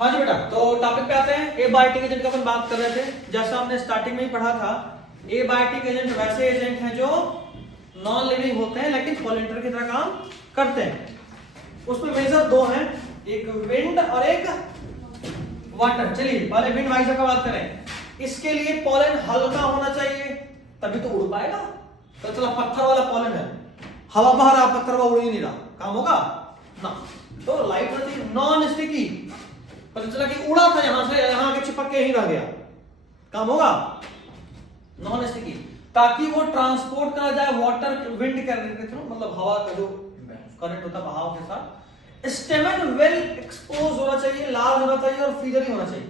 हाँ जी बेटा, तो टॉपिक पे आते हैं। एबायोटिक एजेंट का अपन बात कर रहे थे। जैसा हमने स्टार्टिंग में ही पढ़ा था, एबायोटिक एजेंट वैसे एजेंट हैं जो नॉन लिविंग होते हैं लेकिन वॉलंटियर की तरह काम करते हैं। उसमें मेजर दो हैं, एक विंड और एक वाटर। चलिए पहले विंड वाइजर का बात करें। इसके लिए पॉलन हल्का होना चाहिए तभी तो उड़ पाएगा। तो चला पत्थर वाला पॉलन है, हवा बह रहा, पत्थर वो उड़ ही नहीं रहा, काम होगा ना। तो लाइट होना चाहिए, नॉन स्टिकी। पता चला कि उड़ा था यहां से, यहां के चिपक के ही रह गया, काम होगा नॉन स्टिकी, ताकि वो ट्रांसपोर्ट करा जाए वाटर विंड करने के थ्रू, मतलब हवा का जो करंट होता है बहाव के साथ। स्टेमन वेल एक्सपोज होना चाहिए, लार्ज होना चाहिए और फीदरी होना चाहिए।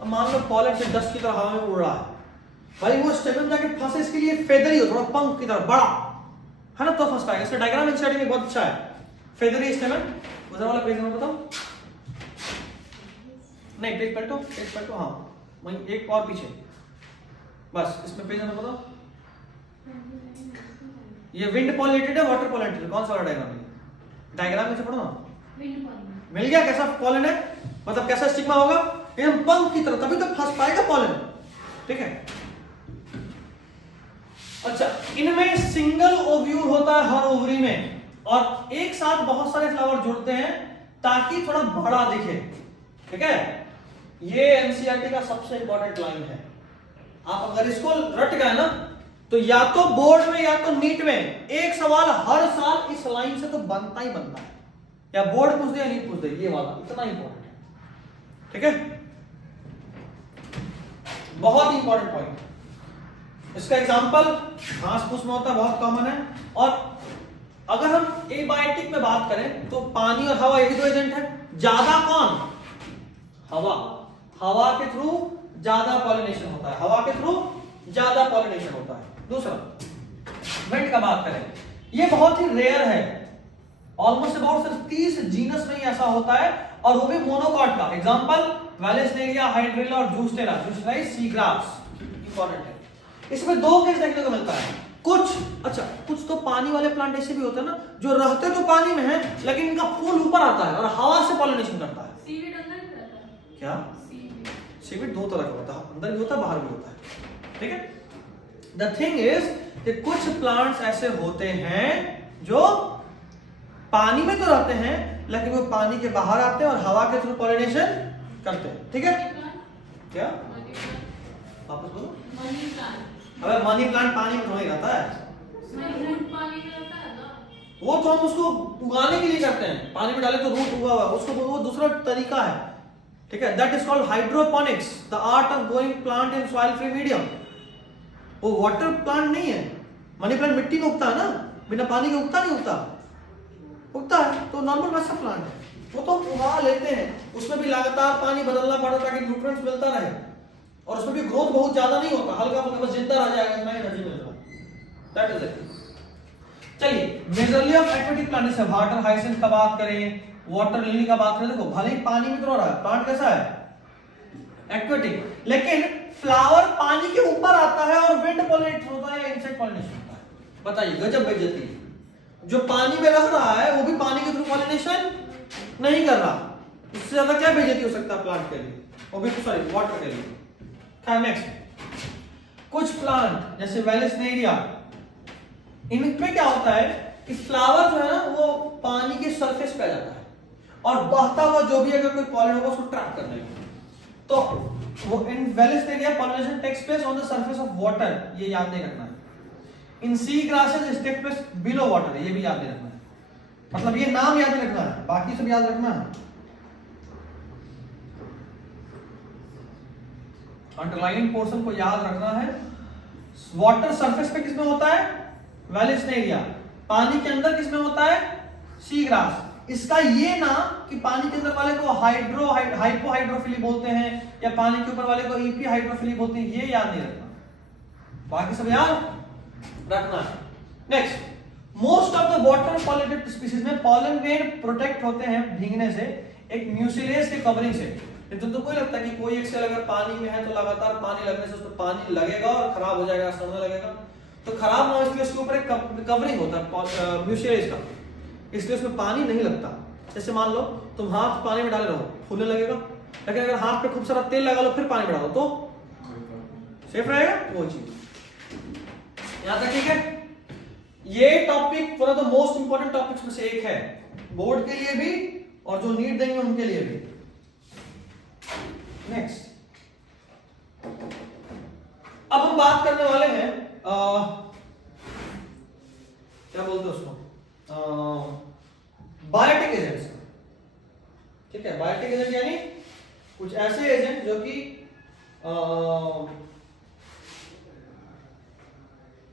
अब मान लो पॉलन से डस्ट की तरह हवा में उड़ रहा है, भाई वो स्टेमन जाके फंसे, इसके लिए फेदरी हो, थोड़ा पंख की तरह बड़ा है ना, तो फंस पाएगा। इसका डायग्राम स्टडी में बहुत अच्छा है। फेदरी स्टेमन, उधर वाला पेज नंबर बताओ, नहीं पेज पलटो, हाँ वहीं एक और पीछे, बस इसमें पेज नंबर बताओ। ये विंड पॉलिनेटेड है, वाटर पॉलिनेटेड, कौन सा वाला डायग्राम है? डायग्राम में से पढ़ो ना। मिल गया कैसा पॉलन है, मतलब कैसा स्टिग्मा होगा, एकदम पंख की तरह, तभी तो फंस पाएगा पॉलन। ठीक है। अच्छा, इनमें सिंगल ओव्यूल होता है हर ओवरी में, और एक साथ बहुत सारे फ्लावर जुड़ते हैं ताकि थोड़ा बड़ा दिखे। ठीक है, ये एनसीईआरटी का सबसे इंपॉर्टेंट लाइन है। आप अगर इसको रट गए ना, तो या तो बोर्ड में या तो नीट में एक सवाल हर साल इस लाइन से तो बनता ही बनता है, या बोर्ड पूछ दे या नीट पूछ दे, ये वाला इतना इंपॉर्टेंट है। ठीक है, बहुत इंपॉर्टेंट पॉइंट। इसका एग्जांपल घास फूस में होता है, बहुत कॉमन है। और अगर हम एबायोटिक में बात करें तो पानी और हवा ये भी दो एजेंट है। ज्यादा कौन? हवा। हवा के थ्रू ज्यादा पॉलिनेशन होता है, हवा के थ्रू ज्यादा पॉलिनेशन होता है। दूसरा विंड का बात करें, ये बहुत ही रेयर है, ऑलमोस्ट अबाउट सिर्फ 30 जीनस में ही ऐसा होता है, और वो भी मोनोकॉट का। एग्जांपल वेलेस्नेरिया, हाइड्रिला और जूस्टेरा। जूस्टेरा इज सी ग्रास, इंपॉर्टेंट है। इसमें दो केस देखने को मिलता है। कुछ तो पानी वाले प्लांट ऐसे भी होते हैं ना, जो रहते तो पानी में है लेकिन इनका फूल ऊपर आता है और हवा से पॉलिनेशन करता है। सीवीड अंदर भी रहता है क्या? सीवीड दो तरह का होता है, अंदर भी होता है, बाहर भी होता है। ठीक है, द थिंग इज कि कुछ प्लांट्स ऐसे होते हैं जो पानी में तो रहते हैं लेकिन वो पानी के बाहर आते हैं और हवा के थ्रू पॉलिनेशन करते हैं। ठीक है, क्या वापस बोलो? Money plant. अबे मनी प्लांट पानी में थोड़ी रहता है, रूट पानी में रहता है ना, वो तो हम उसको उगाने के लिए करते हैं, पानी में डाले तो रूट उगा हुआ है, उसको वो दूसरा तरीका है। ठीक है, that is called hydroponics, the art of growing plant in soil free medium. वो वाटर प्लांट नहीं है, मनी प्लांट मिट्टी में उगता है ना, बिना पानी के उगता नहीं, उगता है, तो नॉर्मल वैसा प्लांट है, वो तो उगा लेते हैं। उसमें भी लगातार पानी बदलना पड़ता ताकि न्यूट्रिएंट्स मिलता रहे, और उसमें भी ग्रोथ बहुत ज्यादा नहीं होता, हल्का फुल्का बस जिंदा रह जाएगा, इतना एनर्जी मिलता है। That is it. चलिए मेजरली ऑफ एक्वेटिक प्लांट से वाटर हाइसिंथ का बात करें, वाटर लिली का बात करें, देखो भले ही पानी में तो रहा है, प्लांट कैसा है? एक्वेटिक, लेकिन फ्लावर पानी के ऊपर आता है और विंड पॉलिनेट होता है या इंसेक्ट पॉलिनेशन होता है। बताइए, गजब बेइज्जती। जो पानी में रह रहा है वो भी पानी के थ्रू पॉलिनेशन नहीं कर रहा, इससे ज्यादा क्या बेइज्जती हो सकता है प्लांट के लिए, वो भी सॉरी वाटर के लिए। नेक्स्ट, कुछ प्लांट जैसे वेलेस्नेरिया, इनमें क्या होता है कि फ्लावर जो है ना वो पानी के सरफेस पे आ जाता है और बहता हुआ जो भी अगर कोई पॉलन होगा उसको ट्रैप कर लेगा। तो वो in Vallisneria pollination takes place on the surface of water, ये याद नहीं रखना है। In sea grasses it takes place below water, ये भी याद नहीं रखना है। मतलब ये नाम याद नहीं रखना है, बाकी सब याद रखना है। अंडरलाइन पोर्शन को याद रखना है। वाटर सरफेस पे किसमें होता है? वेलेस्नेरिया। पानी के अंदर किसमें होता है? Sea grass. इसका ये ना कि पानी के अंदर वाले को हाइपोहाइड्रोफिली बोलते हैं या पानी के ऊपर वाले को ईपी हाइड्रोफिली बोलते हैं, ये याद नहीं रखना, बाकी सब याद रखना है। Next, most of the water pollinated species में पॉलन ग्रेन प्रोटेक्ट होते हैं भीगने से एक म्यूसिलेज के कवरिंग से। तो कोई लगता है कि कोई एक सेल अगर पानी में है तो लगातार पानी लगने से उस पर पानी लगेगा और खराब हो जाएगा, सड़ने लगेगा, तो खराब ना हो इसलिए उसके ऊपर एक कवरिंग होता है म्यूसिलेज का, इसलिए उसमें पानी नहीं लगता। जैसे मान लो तुम हाथ पानी में डाले रहो, फूलने लगेगा। लेकिन अगर हाथ पे खूब सारा तेल लगा लो फिर पानी में डालो तो सेफ रहेगा। वो चीज यहां तक ठीक है। ये topic one of the most important topics में से एक है, बोर्ड के लिए भी और जो नीट देंगे उनके लिए भी। नेक्स्ट, अब हम बात करने वाले हैं क्या बोलते हैं उसको, बायोटिक एजेंट्स। ठीक है, बायोटिक एजेंट यानी कुछ ऐसे एजेंट जो कि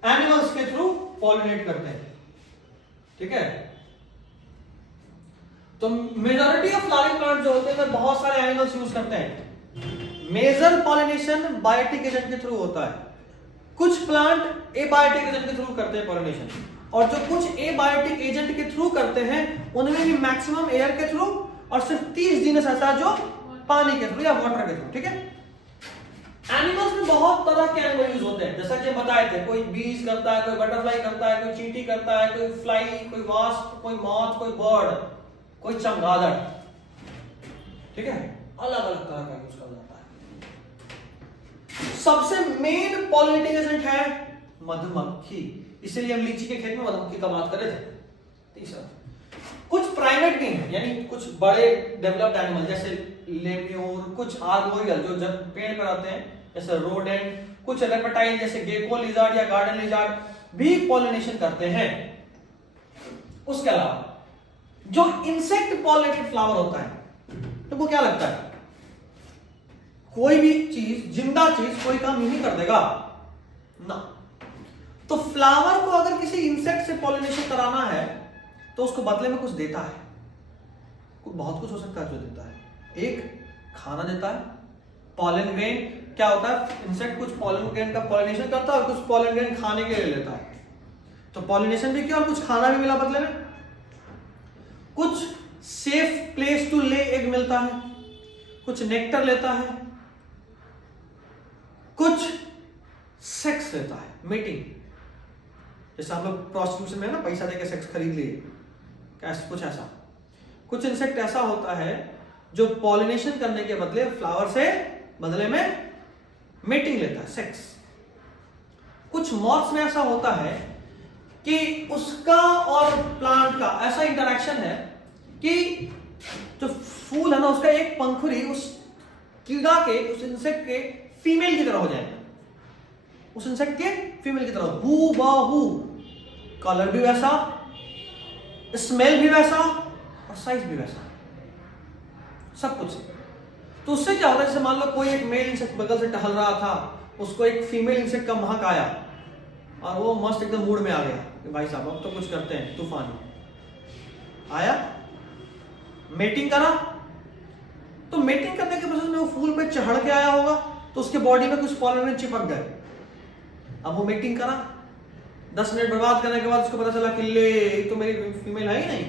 एनिमल्स के थ्रू पॉलिनेट करते हैं। ठीक है, तो मेजॉरिटी ऑफ फ्लावरिंग प्लांट जो होते हैं बहुत सारे एनिमल्स यूज करते हैं। मेजर पॉलिनेशन बायोटिक एजेंट के थ्रू होता है। कुछ प्लांट एबायोटिक एजेंट के थ्रू करते हैं पॉलिनेशन, और जो कुछ एबायोटिक एजेंट के थ्रू करते हैं उनमें भी मैक्सिमम एयर के थ्रू और सिर्फ 30 जीनस ऐसा जो पानी के थ्रू या वाटर के थ्रू। ठीक है, एनिमल्स में बहुत तरह के एनिमल यूज होते हैं, जैसा कि बताए थे, कोई बीज करता है, कोई बटरफ्लाई करता है, कोई चींटी करता है, कोई फ्लाई, कोई वास्प, कोई मॉथ, कोई बर्ड, कोई चमगादड़। ठीक है, अलग अलग तरह का यूज कर जाता है। सबसे मेन पॉलिनेटिंग एजेंट है मधुमक्खी, इसीलिए हम लीची के खेत में मधुमक्खी का बात कर रहे थे। तीसरा, कुछ प्राइमेट भी हैं, यानी कुछ बड़े डेवलप्ड एनिमल जैसे लेम्यूर, कुछ आर्बोरियल जो जब पेड़ पर आते हैं जैसे रोडेंट, कुछ रेप्टाइल जैसे गेको लिजार्ड या गार्डन लिजार्ड भी पॉलिनेशन करते हैं। उसके अलावा जो इंसेक्ट पॉलिनेटेड फ्लावर होता है तो वो क्या लगता है, कोई भी चीज, जिंदा चीज कोई काम नहीं कर देगा ना। तो फ्लावर को अगर किसी इंसेक्ट से पॉलिनेशन कराना है तो उसको बदले में कुछ देता है। बहुत कुछ हो सकता है जो देता है। एक खाना देता है, पॉलन ग्रेन। क्या होता है, इंसेक्ट कुछ पॉलन ग्रेन का पॉलिनेशन करता है और कुछ पॉलन ग्रेन खाने के लिए लेता है। तो पॉलिनेशन भी किया और कुछ खाना भी मिला बदले में। कुछ safe place to lay egg मिलता है, कुछ नेक्टर लेता है, कुछ सेक्स लेता है, मीटिंग। जैसे हम लोग प्रोस्टिट्यूशन में ना पैसा देके सेक्स खरीद लिए, कुछ ऐसा। कुछ इंसेक्ट ऐसा होता है जो पॉलिनेशन करने के बदले फ्लावर से बदले में मीटिंग लेता है, सेक्स। कुछ मॉथ्स में ऐसा होता है कि उसका और प्लांट का ऐसा इंटरेक्शन है कि जो फूल है ना उसका एक पंखुड़ी उस कीड़ा के, उस इंसेक्ट के फीमेल की तरह हो जाएगा, उस इंसेक्ट के फीमेल की तरह हूबहू। कलर भी वैसा, स्मेल भी वैसा और साइज भी वैसा, सब कुछ। तो उससे क्या होता है, जैसे मान लो कोई एक मेल इंसेक्ट बगल से टहल रहा था, उसको एक फीमेल इंसेक्ट का महक आया और वो मस्त एकदम मूड में आ गया कि भाई साहब अब तो कुछ करते हैं, तूफान आया, मेटिंग करा। तो मेटिंग करने के प्रोसेस में वो फूल पे चढ़ के आया होगा तो उसके बॉडी में कुछ पॉलन चिपक गए। अब वो मेटिंग करा, 10 मिनट बर्बाद करने के बाद उसको पता चला कि ले तो मेरी फीमेल है ही नहीं,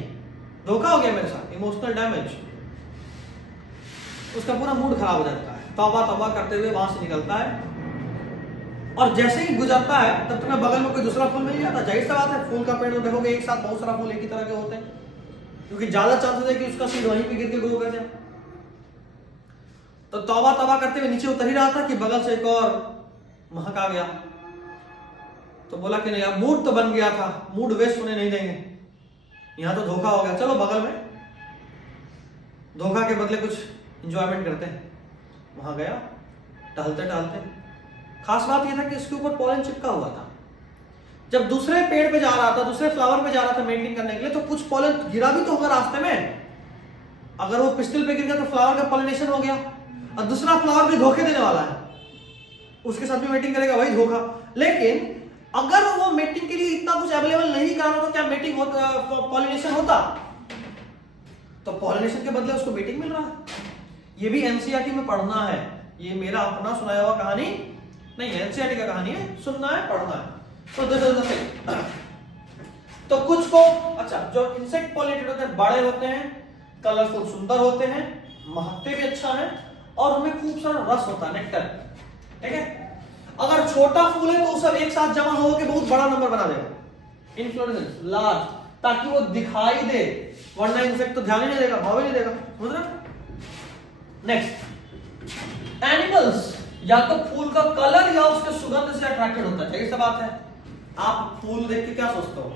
धोखा हो गया मेरे साथ, इमोशनल डैमेज। उसका पूरा मूड खराब हो जाता है, तौबा तौबा करते हुए वहां से निकलता है। और जैसे ही गुजरता है तब तुम्हें बगल में कोई दूसरा फूल मिल जाता है। जाहिर सी बात है, फूल का पेड़ में देखोगे एक साथ बहुत सारा फूल एक ही तरह के होते हैं, क्योंकि ज्यादा चांसेस है कि उसका सीड वहीं पे गिर के ग्रो कर जाए। तो तौबा तौबा करते हुए नीचे उतर ही रहा था कि बगल से एक और महक आ गया। तो बोला कि नहीं, अब मूड तो बन गया था, मूड वेस्ट होने नहीं देंगे, यहां तो धोखा हो गया, चलो बगल में धोखा के बदले कुछ एंजॉयमेंट करते हैं। वहां गया, टहलते टहलते, खास बात यह था कि इसके ऊपर पॉलन चिपका हुआ था। जब दूसरे पेड़ पे जा रहा था, दूसरे फ्लावर पे जा रहा था मेंटेन करने के लिए, तो कुछ पॉलन गिरा भी तो होगा रास्ते में। अगर वो पिस्टल पे गिर गया तो फ्लावर का पॉलिनेशन हो गया, और दूसरा फ्लावर भी धोखे देने वाला है, उसके साथ भी मेटिंग करेगा, वही धोखा। लेकिन अगर वो मेटिंग के लिए इतना कुछ अवेलेबल नहीं कराना तो क्या मेटिंग होता, पॉलिनेशन होता? तो पॉलिनेशन के बदले उसको मेटिंग मिल रहा है। ये भी एनसीईआरटी में पढ़ना है, ये मेरा अपना सुनाया हुआ कहानी नहीं है, एनसीईआरटी का कहानी है, सुनना है, पढ़ना है। तो दिस इज द थिंग। तो कुछ को, अच्छा, जो इंसेक्ट पॉलिनेटेड होते हैं बड़े होते हैं, कलरफुल सुंदर होते हैं, महकते भी अच्छा है और उनमें खूब सारा रस होता है, नेक्टर। ठीक है, अगर छोटा फूल है तो सब एक साथ जमा होकर बहुत बड़ा नंबर बना देगा, इन्फ्लोरेसेंस लार्ज, ताकि वो दिखाई दे, वरना इंसेक्ट तो ध्यान ही नहीं देगा, भाव ही नहीं देगा। समझ रहे? नेक्स्ट, एनिमल्स या तो फूल का कलर या उसके सुगंध से अट्रैक्टेड होता है। ठीक है, बात है। आप फूल देख के क्या सोचते हो?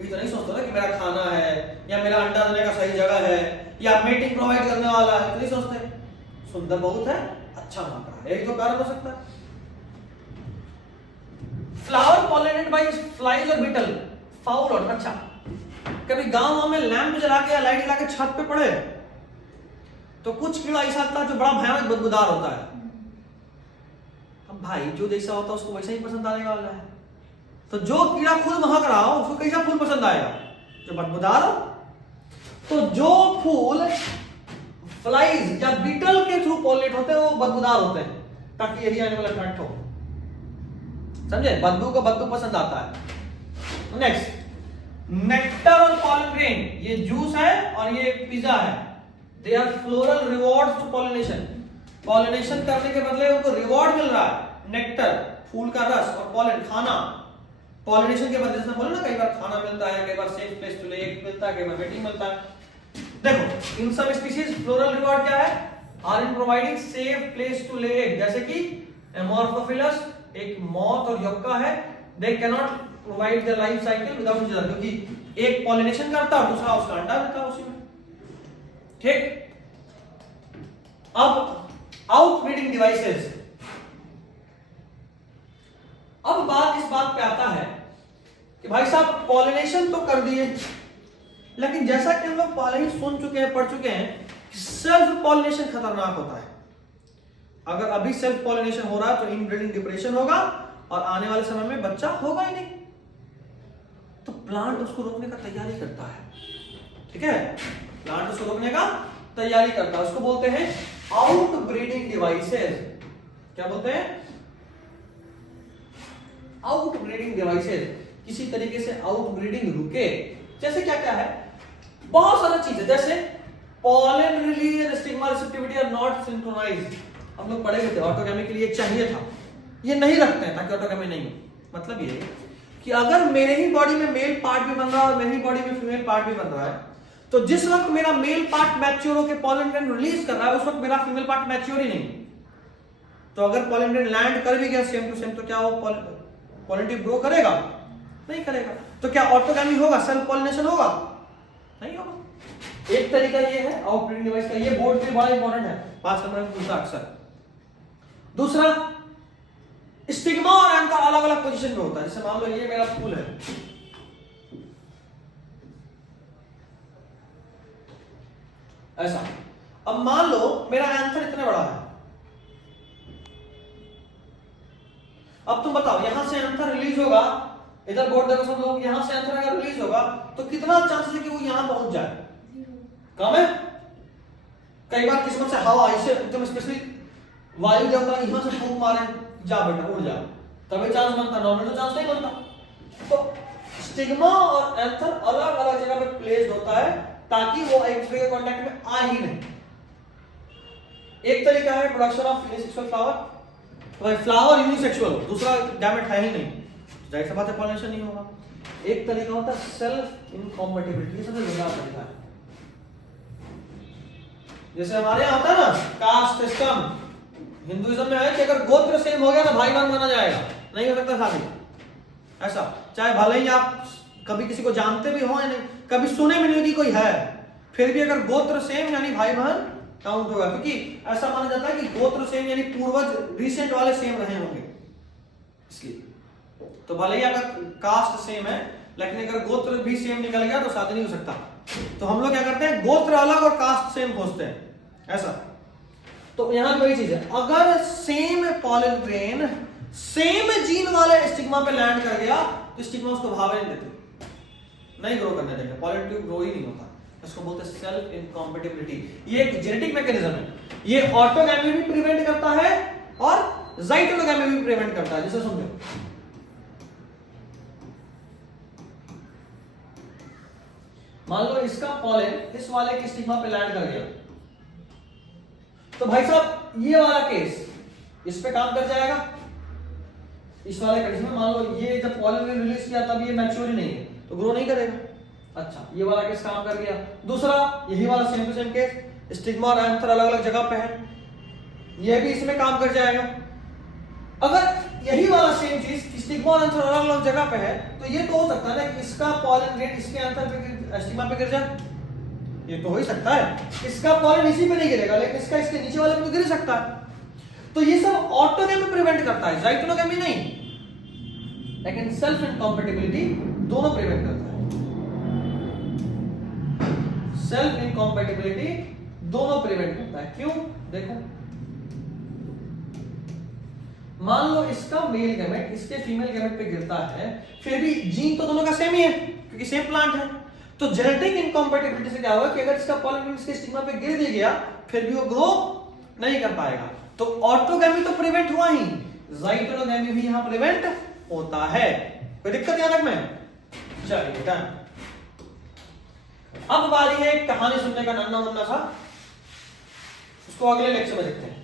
ये तो नहीं सोचते ना कि मेरा खाना है या मेरा अंडा देने का सही जगह है या मेटिंग प्रोवाइड करने वाला है, तो नहीं सोचते। सुंदर बहुत है, अच्छा महक रहा है, एक तो कारण हो सकता है। फ्लावर पॉलिनेटेड बाय फ्लाइज और बीटल, फाउल और अच्छा। कभी गांव में लैंप जला के या लाइट जला के छत पे पड़े तो कुछ कीड़ा ऐसा आता है जो बड़ा भयानक बदबूदार होता है। अब भाई जो जैसा होता है उसको वैसा ही पसंद आने वाला है। तो जो कीड़ा खुद महक रहा हो उसको कैसा फूल पसंद आएगा? जो बदबूदार हो। तो जो फूल फ्लाइज या बीटल के थ्रू पॉलिनेट होते हैं वो बदबूदार होते हैं, ताकि एरिया एनिमल अट्रैक्ट हो। समझे? बदबू को बदबू पसंद आता है। नेक्स्ट, नेक्टर और पॉलन ग्रेन, ये जूस है और ये पिज्जा है। They are floral rewards to pollination. Pollination करने के बदले उनको रिवॉर्ड मिल रहा है। नेक्टर फूल का रस और पॉलन खाना। पॉलिनेशन के बदले जैसे बोले ना, कई बार खाना मिलता है, कई बार safe place to lay egg मिलता है, कई बार मेटिंग मिलता है। देखो, इन सब स्पीशीज फ्लोरल रिवॉर्ड क्या है? Are in providing safe place to lay egg. जैसे कि एमोर्फोफिलस एक मॉथ और यक्का है, they can not provide the life cycle without each other, क्योंकि एक पॉलिनेशन करता है और दूसरा उसका अंडा देता है उसी में। ठीक, अब आउटब्रीडिंग डिवाइसेस। अब बात इस बात पे आता है कि भाई साहब पॉलिनेशन तो कर दिए, लेकिन जैसा कि हम लोग पहले ही सुन चुके हैं, पढ़ चुके हैं, सेल्फ पॉलिनेशन खतरनाक होता है। अगर अभी सेल्फ पॉलिनेशन हो रहा है तो इनब्रीडिंग डिप्रेशन होगा और आने वाले समय में बच्चा होगा ही नहीं। तो प्लांट उसको रोकने का तैयारी करता है। ठीक है, प्लांट उसको रोकने का तैयारी करता है, उसको बोलते हैं आउटब्रीडिंग डिवाइसेस। क्या बोलते हैं? Outbreeding devices. किसी तरीके से आउटब्रीडिंग रुके। जैसे क्या क्या है, बहुत सारा चीज है, जैसे pollen release and stigma receptivity are not synchronised. हम लोग पढ़े हुए थे, ऑटोगैमी के लिए चाहिए था, ये नहीं रखते हैं ताकि ऑटोगैमी नहीं हो। मतलब ये कि अगर मेरे ही बॉडी में मेल पार्ट भी बन रहा है और मेरी बॉडी में फीमेल पार्ट भी बन रहा है, तो जिस वक्त मेरा मेल पार्ट मैच्योर होकर पॉलन ग्रैंड रिलीज कर रहा है उस वक्त मेरा फीमेल पार्ट मैच्योर ही नहीं। तो अगर पॉलन ग्रैंड लैंड कर भी गया सेम टू सेम, तो क्या वो पॉलन ट्यूब ग्रो करेगा? नहीं करेगा। तो क्या ऑटोगैमी होगा? सेल्फ पॉलिनेशन होगा? नहीं होगा। एक तरीका ये है आउटब्रीडिंग डिवाइस का, ये बोर्ड पे बड़ा इंपॉर्टेंट है, 5 नंबर में पूछा अक्सर। दूसरा, स्टिग्मा और एंथर अलग अलग पोजीशन में होता है। जैसे मान लो ये मेरा फूल है, ऐसा। अब मान लो मेरा एंथर इतना बड़ा है। अब तुम बताओ, यहां से एंथर रिलीज होगा, इधर बोर्ड देखो सब लोग, यहां से एंथर अगर रिलीज होगा तो कितना चांसेस है कि वो यहां पहुंच जाए? कम है। कई बार किस्मत से हवा ऐसे एकदम स्पेशली वायु देवता यहां से फूंक मारे, जा बेटा उड़ जा, तभी चांस बनता, नॉर्मल तो चांस नहीं बनता। तो स्टिग्मा और एंथर अलग अलग जगह पे प्लेस्ड होता है ताकि वो एक दूसरे के कांटेक्ट में आ ही नहीं। एक तरीका है प्रोडक्शन ऑफ यूनिसेक्सुअल फ्लावर, तो फ्लावर यूनिसेक्सुअल, दूसरा गैमेट है ही नहीं, जाहिर सी बात है पॉलिनेशन नहीं होगा। एक तरीका होता है सेल्फ इनकॉम्पैटिबिलिटी, ये सबसे ज्यादा तरीका है। जैसे हमारे यहाँ होता है ना कास्ट सिस्टम, हिंदुइज्म में है कि अगर गोत्र सेम हो गया तो भाई बहन माना जाएगा, नहीं हो सकता शादी। ऐसा चाहे भले ही आप कभी किसी को जानते भी हो या नहीं, कभी सुने भी नहीं कि कोई है, फिर भी अगर गोत्र सेम यानी भाई बहन काउंट होगा, क्योंकि ऐसा माना जाता है कि गोत्र सेम यानी पूर्वज रिसेंट वाले सेम रहे होंगे, इसलिए। तो भले ही अगर कास्ट सेम है लेकिन अगर गोत्र भी सेम निकल गया तो शादी नहीं हो सकता। तो हम लोग क्या करते हैं, गोत्र अलग और कास्ट सेम खोजते हैं, ऐसा। तो यहां वही चीज है, अगर same pollen grain same gene वाले स्टिग्मा पे लैंड कर गया तो स्टिग्मा उसको भाव नहीं देते, नहीं ग्रो करने देंगे, पॉलन ट्यूब ग्रो ही नहीं होता। इसको बोलते हैं सेल्फ इनकॉम्पैटिबिलिटी। ये एक जेनेटिक मैकेनिज्म है, ये ऑटोगैमी भी प्रिवेंट करता है और ज़ाइगोटोगैमी भी प्रिवेंट करता है। जैसे समझो, मान लो इसका पॉलन इस वाले के स्टिग्मा पे लैंड कर गया, तो भाई साहब ये वाला केस इस पे काम कर जाएगा। इस वाले कंडीशन में मान लो ये जब पॉलन ने रिलीज किया तब ये मैच्योर ही नहीं है तो ग्रो नहीं करेगा, अच्छा, ये वाला केस काम कर गया। दूसरा यही वाला same to same case, stigma और एंथर अलग अलग जगह पे है, ये भी इसमें काम कर जाएगा। अगर यही वाला सेम चीज स्टिग्मा और एंथर अलग अलग जगह पे है तो ये तो हो सकता है ना कि इसका पॉलन ग्रेन इसके एंथर पे स्टिग्मा पे गिर जाए, ये तो हो ही सकता है। इसका पॉलन इसी पे नहीं गिरेगा लेकिन इसका इसके नीचे वाले पे तो गिर सकता है। तो ये सब ऑटोगेमी प्रिवेंट करता है, जाइगोनोगेमी नहीं, लेकिन सेल्फ इनकॉम्पेटिबिलिटी दोनों प्रिवेंट करता है। सेल्फ इनकॉम्पेटिबिलिटी दोनों प्रिवेंट करता है। क्यों? देखो, मान लो इसका मेल गैमेट इसके फीमेल गैमेट पे गिरता है, फिर भी जीन तो दोनों का सेम ही है क्योंकि सेम प्लांट है। तो जेनेटिक इनकॉम्पेटिबिलिटी से क्या होगा कि अगर इसका पॉलन इसके स्टिग्मा पे गिर भी गया फिर भी वो ग्रो नहीं कर पाएगा। तो ऑटोगैमी तो प्रिवेंट हुआ ही, जाइगोनोगैमी भी यहां प्रिवेंट होता है। कोई दिक्कत यहां तक में? चलिए डन। अब बारी है एक कहानी सुनने का, नन्ना मुन्ना सा, उसको अगले लेक्चर में देखते हैं।